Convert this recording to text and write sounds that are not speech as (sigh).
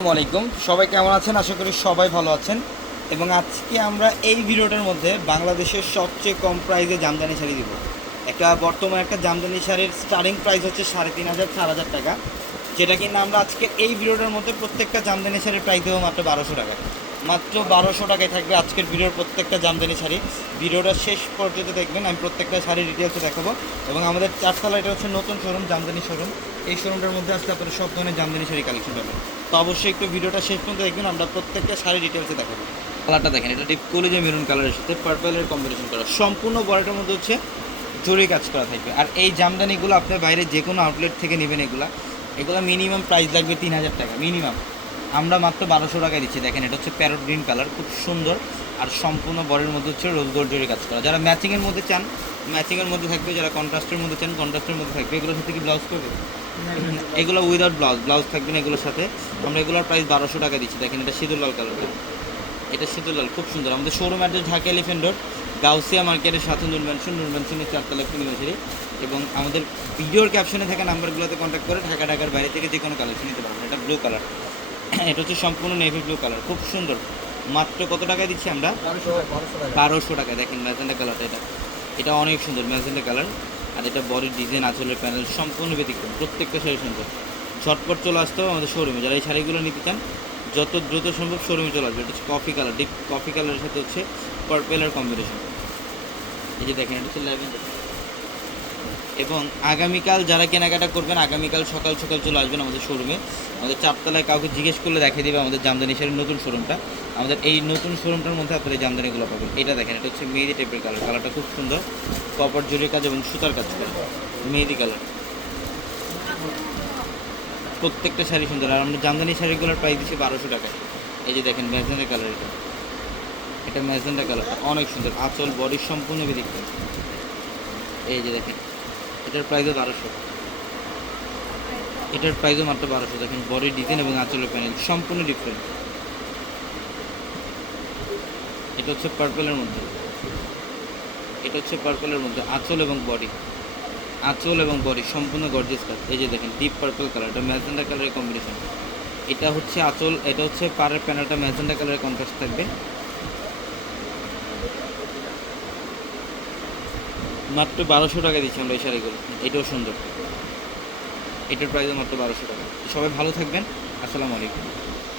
আসসালামু আলাইকুম। সবাই কেমন আছেন? আশা করি সবাই ভালো আছেন। এবং আজকে আমরা এই ভিডিওটার মধ্যে বাংলাদেশের সবচেয়ে কম প্রাইসে জামদানি শাড়ি দিব। একটা বর্তমানে একটা জামদানি শাড়ির স্টার্টিং প্রাইস হচ্ছে সাড়ে তিন হাজার, চার হাজার টাকা। যেটা কিনা আমরা আজকে এই ভিডিওটার মধ্যে প্রত্যেকটা জামদানি শাড়ির প্রাইস দেবো মাত্র বারোশো টাকা মাত্র বারোশো টাকায় থাকবে আজকের ভিডিওর প্রত্যেকটা জামদানি শাড়ি। ভিডিওটা শেষ পর্যন্ত দেখবেন, আমি প্রত্যেকটা শাড়ির ডিটেলসে দেখাবো। এবং আমাদের চারতলা, এটা হচ্ছে নতুন শোরুম জামদানি শোরুম এই শোরুমটার মধ্যে আসলে আপনারা সব ধরনের জামদানি শাড়ি কালেকশন পাবেন। তো অবশ্যই একটু ভিডিওটা শেষ পর্যন্ত দেখবেন, আমরা প্রত্যেকটা শাড়ি ডিটেলসে দেখাবো। কালারটা দেখেন, এটা ডিপ কলেজে মেরুন কালারের সাথে পার্পলের কম্বিনেশন করা। সম্পূর্ণ বড়টার মধ্যে হচ্ছে জরি কাজ করা থাকবে। আর এই জামদানিগুলো আপনি বাইরে যে কোনো আউটলেট থেকে নেবেন এগুলা। এগুলো মিনিমাম প্রাইস লাগবে তিন হাজার টাকা মিনিমাম আমরা মাত্র বারোশো টাকায় দিচ্ছি। দেখেন, এটা হচ্ছে প্যারট গ্রিন কালার, খুব সুন্দর। আর সম্পূর্ণ বরের মধ্যে হচ্ছে রোজ গোল্ড কাজ করা। যারা ম্যাচিংয়ের মধ্যে চান ম্যাচিংয়ের মধ্যে থাকবে, যারা কন্ট্রাস্টের মধ্যে চান কন্ট্রাস্টের মধ্যে থাকবে। এগুলোর সাথে কি ব্লাউজ করবে? এগুলো উইদাউট ব্লাউজ ব্লাউজ থাকবে না এগুলোর সাথে। আমরা এগুলোর প্রাইস বারোশো টাকা দিচ্ছি। দেখেন, এটা সিঁদুর লাল কালারটা। এটা সিঁদুর লাল, খুব সুন্দর। আমাদের showroom address Dhaka elephant road Gausia মার্কেটের সাথে নুন ম্যানশন নুন ম্যানশনের চারতলা নিউজারি এবং আমাদের ভিডিওর ক্যাপশনে থাকা নাম্বারগুলোতে কন্ট্যাক্ট করে ঢাকা ঢাকার বাইরে থেকে যে কোনো কালেকশন নিতে পারবেন। এটা ব্লু কালার (coughs) এটা হচ্ছে সম্পূর্ণ নেভি ব্লু কালার খুব সুন্দর। মাত্র কত টাকায় দিচ্ছি আমরা? বারোশো টাকা। দেখেন ম্যাজেন্ডা কালারটা এটা। এটা অনেক সুন্দর ম্যাজেন্ডা কালার আর এটা বডির ডিজাইন আঁচলের প্যানেল সম্পূর্ণ ব্যতিক্রম প্রত্যেকটা শাড়ি সুন্দর ঝটপট চলে আসতে হবে আমাদের শোরুমে যারা এই শাড়িগুলো নিতে চান যত দ্রুত সম্ভব শোরুমে চলে আসবে। এটা হচ্ছে কফি কালার ডিপ কফি কালারের সাথে হচ্ছে পার্পেলের কম্বিনেশন এই যে দেখেন এটা হচ্ছে ল্যাভেন্ডার এবং আগামীকাল যারা কেনাকাটা করবেন, আগামীকাল সকাল সকাল চলে আসবেন আমাদের শোরুমে আমাদের চারতলায় কাউকে জিজ্ঞেস করলে দেখিয়ে দেবে আমাদের জামদানি শাড়ির নতুন শোরুমটা আমাদের এই নতুন শোরুমটার মধ্যে আপনারা জামদানিগুলো পাবেন। এটা দেখেন, এটা হচ্ছে মেহেদি টাইপের কালার কালারটা খুব সুন্দর। কপার জুড়ির কাজ এবং সুতার কাজ করা। মেহেদি কালার প্রত্যেকটা শাড়ি সুন্দর। আর আমরা জামদানি শাড়িগুলোর প্রাইস দিচ্ছি বারোশো টাকা এই যে দেখেন ম্যাজেন্ডা কালার এটা। এটা ম্যাজেন্ডা কালারটা অনেক সুন্দর। আঁচল বডির সম্পূর্ণ ব্যতিক্রম এই যে দেখেন। এটার প্রাইসও বারোশো। এটার প্রাইসও মাত্র বারোশো। দেখেন বডি ডিজাইন এবং আঁচলের প্যানেল সম্পূর্ণ ডিফারেন্ট এটা হচ্ছে পার্পলের মধ্যে। এটা হচ্ছে পার্পলের মধ্যে আঁচল এবং বডি আঁচল এবং বডি সম্পূর্ণ গর্জিয়াস কাজ এই যে দেখেন ডিপ পার্পল কালার এটা ম্যাজেন্ডা কালারের কম্বিনেশন এটা হচ্ছে আঁচল, এটা হচ্ছে পাড়ের প্যানেলটা ম্যাজেন্ডা কালারের কন্ট্রাস্ট থাকবে। মাত্র বারোশো টাকা দিচ্ছি আমরা এই শাড়িগুলো। এটাও সুন্দর। এটার প্রাইস মাত্র বারোশো টাকা। সবাই ভালো থাকবেন। আসসালামু আলাইকুম।